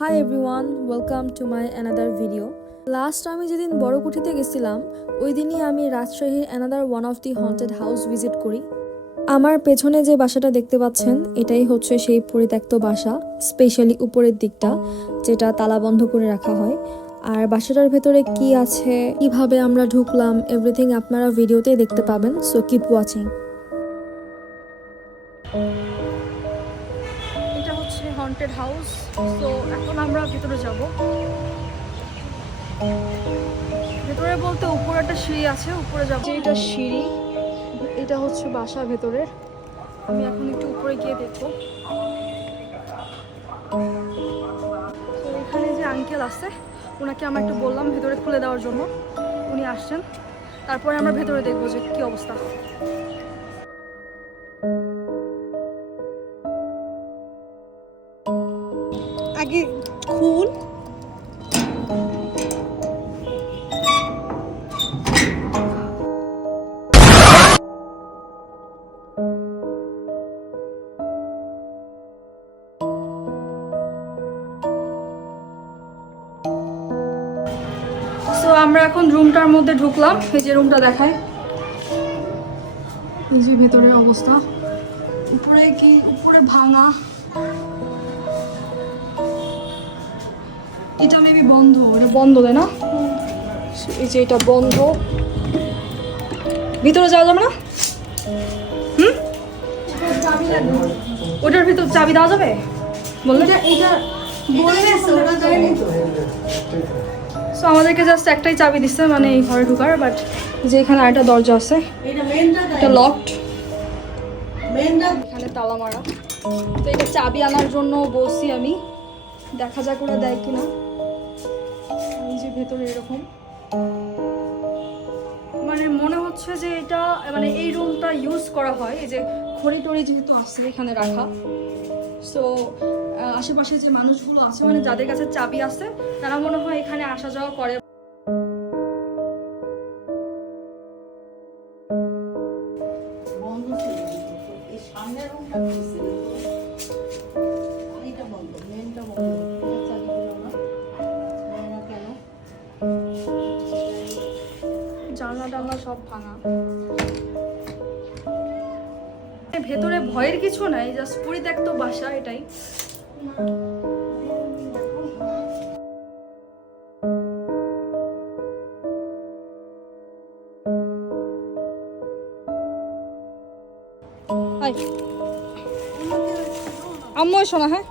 Hi everyone, welcome to my another video. Last আমি যেদিন বড়কুঠিতে গেছিলাম ওই দিনই আমি রাজশাহীর another one of the haunted house visit করি। আমার পেছনে যে বাসাটা দেখতে পাচ্ছেন এটাই হচ্ছে সেই পরিত্যক্ত বাসা, স্পেশালি উপরের দিকটা যেটা তালা বন্ধ করে রাখা হয়। আর বাসাটার ভেতরে কি আছে, কিভাবে আমরা ঢুকলাম, এভরিথিং আপনারা ভিডিওতেই দেখতে পাবেন, সো কিপ ওয়াচিং। এটা হচ্ছে হন্টেড হাউস। তো এখন আমরা ভিতরে যাব। ভেতরে বলতে উপরে একটা সিঁড়ি আছে, উপরে যাব। এটা সিঁড়ি, এটা হচ্ছে বাসা ভেতরে। আমি এখন একটু উপরে গিয়ে দেখবো। তো এখানে যে আঙ্কেল আছে ওনাকে আমরা একটু বললাম ভেতরে খুলে দেওয়ার জন্য, উনি আসছেন। তারপরে আমরা ভেতরে দেখবো যে কি অবস্থা। আগে খুল। তো আমরা এখন রুমটার মধ্যে ঢুকলাম। এই যে রুমটা দেখায়, এই যে ভেতরের অবস্থা। উপরে ভাঙা, এটা মেবি বন্ধ, এটা বন্ধ তাই না? এই যে এটা বন্ধ, ভিতরে যাওয়া যাবে না। ওটার ভিতর চাবি দেওয়া যাবে বললে? সো আমাদেরকে জাস্ট একটাই চাবি দিচ্ছে, মানে এই ঘরে ঢোকার। বাট যে এখানে আরেকটা দরজা আছে, এটা লকড, এখানে তালা মারা। তো এটা চাবি আনার জন্য বলছি আমি, দেখা যাক ওরা দেয় কিনা। এই যে ভেতরে এরকম, মানে মনে হচ্ছে যে এটা মানে এই রুমটা ইউজ করা হয়। এই যে খড়ি টড়ি যেহেতু আছে এখানে রাখা, সো আশেপাশে যে মানুষগুলো আছে, মানে যাদের কাছে চাবি আছে, তারা মনে হয় এখানে আসা যাওয়া করে। জানলা টানলা সব ভাঙা। ভেতরে ভয়ের কিছু নাই, জাস্ট পরিত্যক্ত বাসা, এটাই। আম্মু শোনা, হ্যাঁ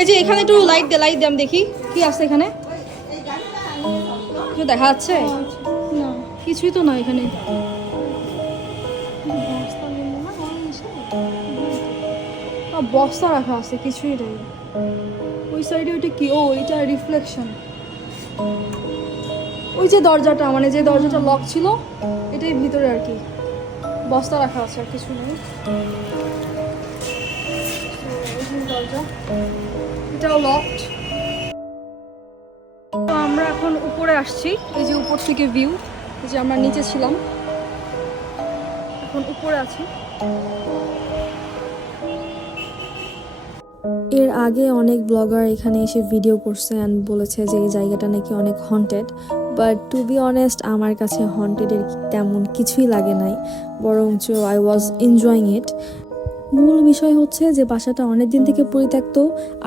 এই যে এখানে একটু লাইট দে আমি দেখি কি আছে এখানে। কিছু দেখা যাচ্ছে না, কিছুই তো না এখানে। বস্তা রাখা আছে, কিছুই নেই। ওই সাইডে ওইটা কি? ও এটা রিফ্লেকশন। ওই যে দরজাটা, মানে যে দরজাটা লক ছিল, এটাই ভিতরে আর কি। বস্তা রাখা আছে, আর কিছু নেই। দরজা এটাও লকড। তো আমরা এখন উপরে আসছি। এই যে উপর থেকে ভিউ, এই যে আমরা নিচে ছিলাম, এখন উপরে আছি। এর আগে অনেক ব্লগার এখানে এসে ভিডিও করছে অ্যান্ড বলেছে যে এই জায়গাটা নাকি অনেক haunted, but to be honest আমার কাছে হন্টেডের তেমন কিছুই লাগে নাই, বরঞ্চ আই ওয়াজ এনজয়িং ইট। মূল বিষয় হচ্ছে যে বাসাটা অনেক দিন থেকে পরিত্যক্ত,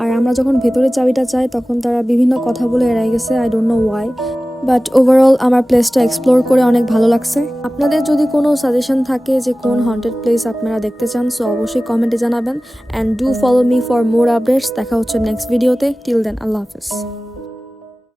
আর আমরা যখন ভেতরে চাবিটা চাই তখন তারা বিভিন্ন কথা বলে এড়াই গেছে। I don't know Y, but overall আমার প্লেসটা এক্সপ্লোর করে অনেক ভালো লাগছে। আপনাদের যদি কোনো সাজেশন থাকে যে কোন হন্টেড প্লেস আপনারা দেখতে চান, সো অবশ্যই কমেন্টে জানাবেন। And do follow me for more updates. দেখা হচ্ছে নেক্সট ভিডিওতে। টিল দেন, আল্লাহ হাফেজ।